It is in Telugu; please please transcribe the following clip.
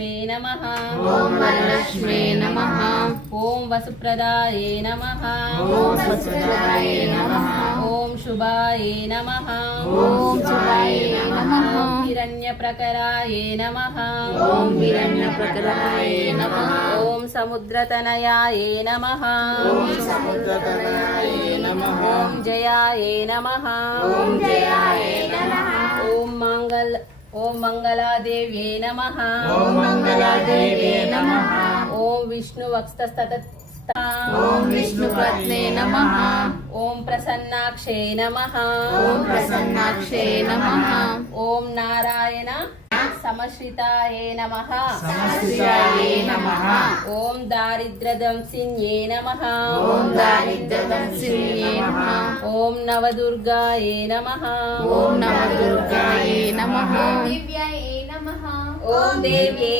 వరలక్ష్మే నమః ఓం వరలక్ష్మే నమః ఓం వసుప్రదాయే నమః ఓం వసుప్రదాయే నమః ఓం శుభాయే నమః ఓం శుభాయే నమః హిరణ్యప్రకరాయే నమః ఓం హిరణ్యప్రకరాయే నమః ఓం సముద్రతనయాయే నమః ఓం సముద్రతనయాయే నమః ఓం జయాయే నమః ఓం జయాయే నమః ఓం మంగళాదేవ్యే నమః ఓం మంగళాదేవ్యే నమః ఓం విష్ణువక్షస్థ ఓం విష్ణుపత్నే నమః ఓం ప్రసన్నాక్షే నమః ఓం ప్రసన్నాక్షే నమః ఓం నారాయణ సమశ్రితాయే నమః సమశ్రితాయే నమః ఓం దారిద్ర్యదంసిన్యే నమః ఓం దారిద్ర్యదంసిన్యే నమః ఓం నవదుర్గాయే నమః ఓం నవదుర్గాయే నమః దివ్యాయే నమః ఓం దేవ్యే